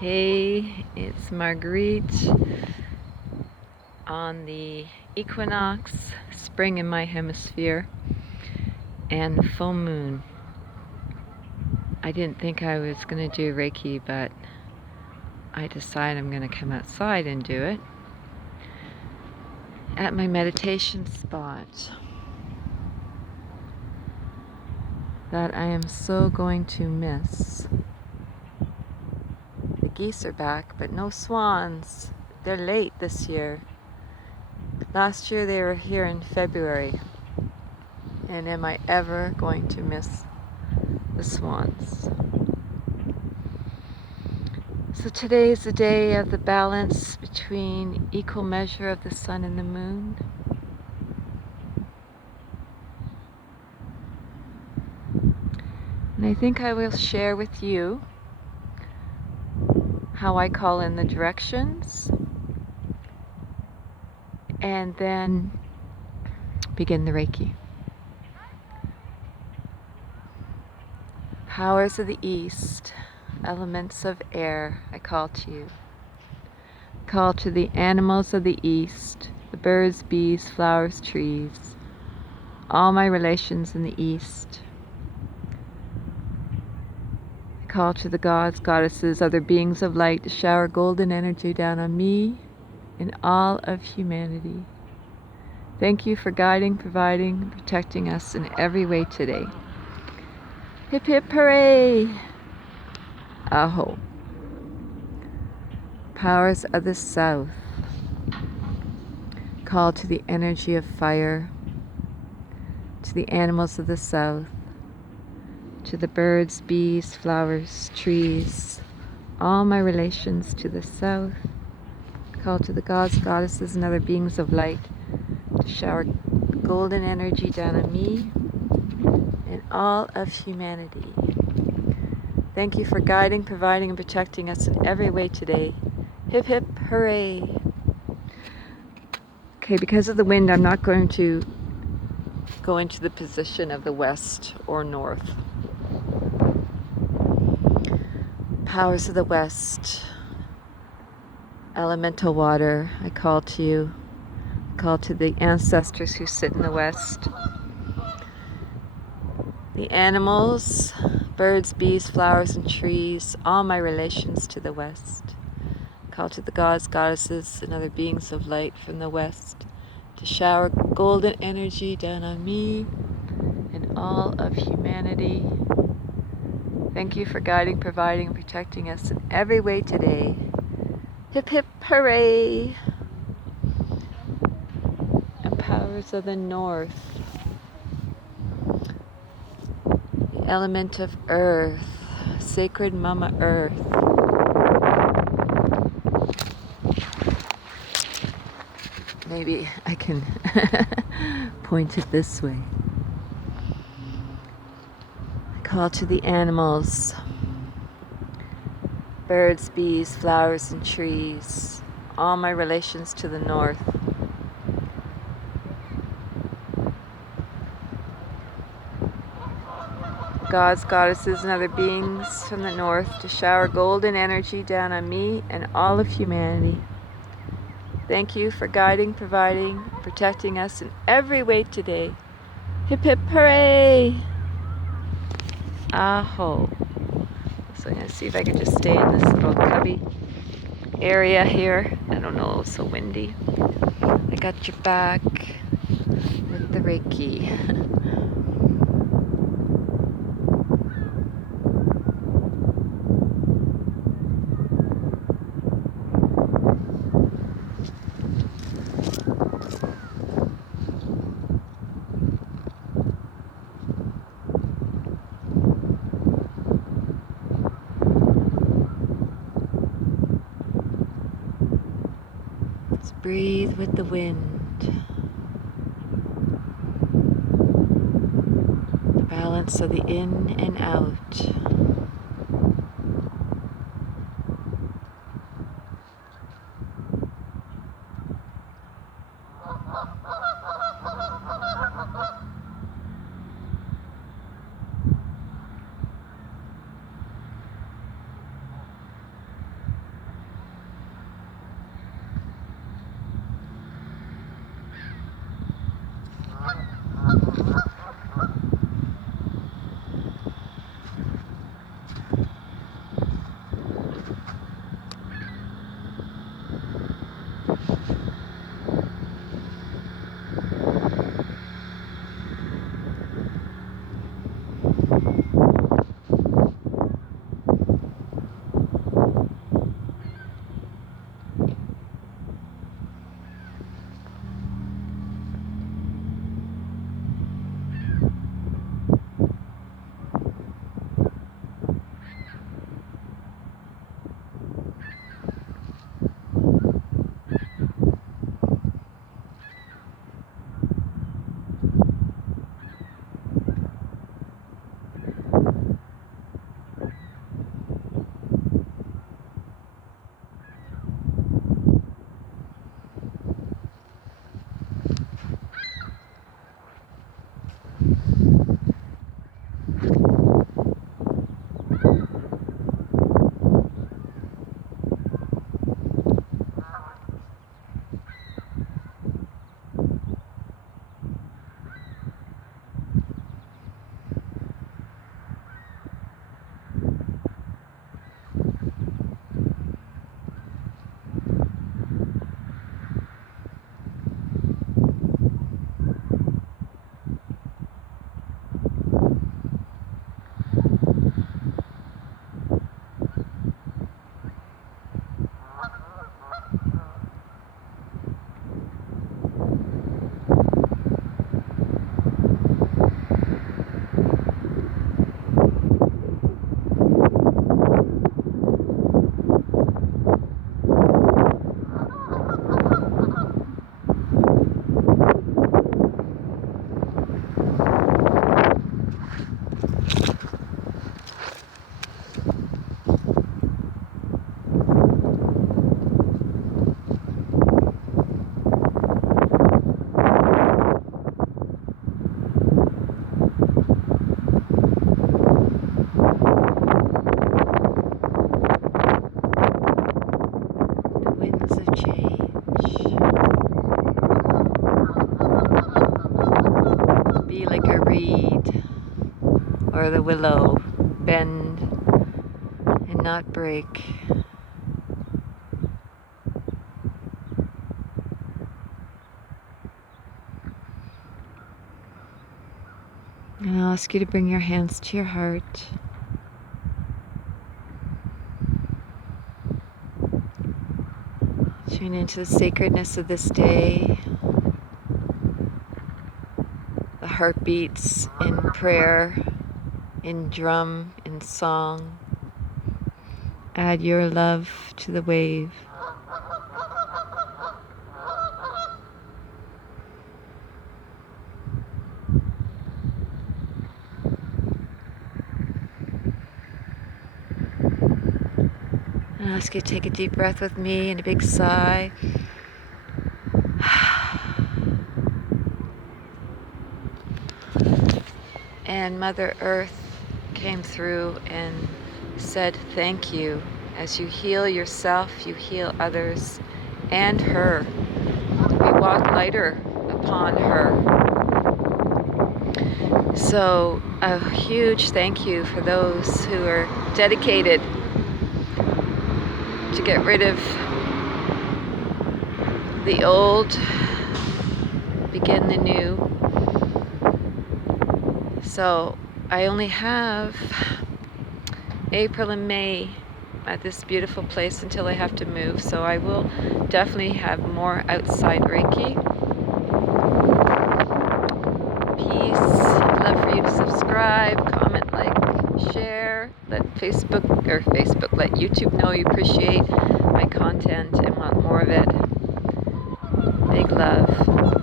Hey, it's Marguerite on the Equinox, spring in my hemisphere, and full moon. I didn't think I was going to do Reiki, but I decided I'm going to come outside and do it at my meditation spot that I am so going to miss. The geese are back, but no swans. They're late this year. Last year they were here in February. And am I ever going to miss the swans? So today is the day of the balance between equal measure of the sun and the moon. And I think I will share with you how I call in the directions and then begin the Reiki. Powers of the East, elements of air, I call to you. Call to the animals of the East, the birds, bees, flowers, trees, all my relations in the East. I call to the gods, goddesses, other beings of light to shower golden energy down on me and all of humanity. Thank you for guiding, providing, and protecting us in every way today. Hip hip hooray! Aho. Powers of the South. Call to the energy of fire, to the animals of the South, to the birds, bees, flowers, trees, all my relations to the South. Call to the gods, goddesses, and other beings of light to shower golden energy down on me and all of humanity. Thank you for guiding, providing, and protecting us in every way today. Hip hip hooray! Okay, because of the wind, I'm not going to go into the position of the west or north. Powers of the West, elemental water, I call to you. I call to the ancestors who sit in the west. The animals, birds, bees, flowers, and trees, all my relations to the west. I call to the gods, goddesses, and other beings of light from the west to shower golden energy down on me and all of humanity. Thank you for guiding, providing, and protecting us in every way today. Hip hip hooray! And powers of the north. The element of earth, sacred Mama Earth. Maybe I can point it this way. I call to the animals, birds, bees, flowers, and trees, all my relations to the north. Gods, goddesses, and other beings from the north to shower golden energy down on me and all of humanity. Thank you for guiding, providing, protecting us in every way today. Hip hip hooray! Aho. So I'm going to see if I can just stay in this little cubby area here. I don't know, it's so windy. I got your back with the Reiki. Let's breathe with the wind. The balance of the in and out. or the willow bend and not break. And I'll ask you to bring your hands to your heart. Tune into the sacredness of this day. The heartbeats in prayer, in drum, in song. Add your love to the wave. And I'll ask you to take a deep breath with me and a big sigh. And Mother Earth came through and said thank you. As you heal yourself, you heal others and her. We walk lighter upon her. So a huge thank you for those who are dedicated to get rid of the old, begin the new. So I only have April and May at this beautiful place until I have to move. So I will definitely have more outside Reiki. Peace. I'd love for you to subscribe, comment, like, share. Let let YouTube know you appreciate my content and want more of it. Big love.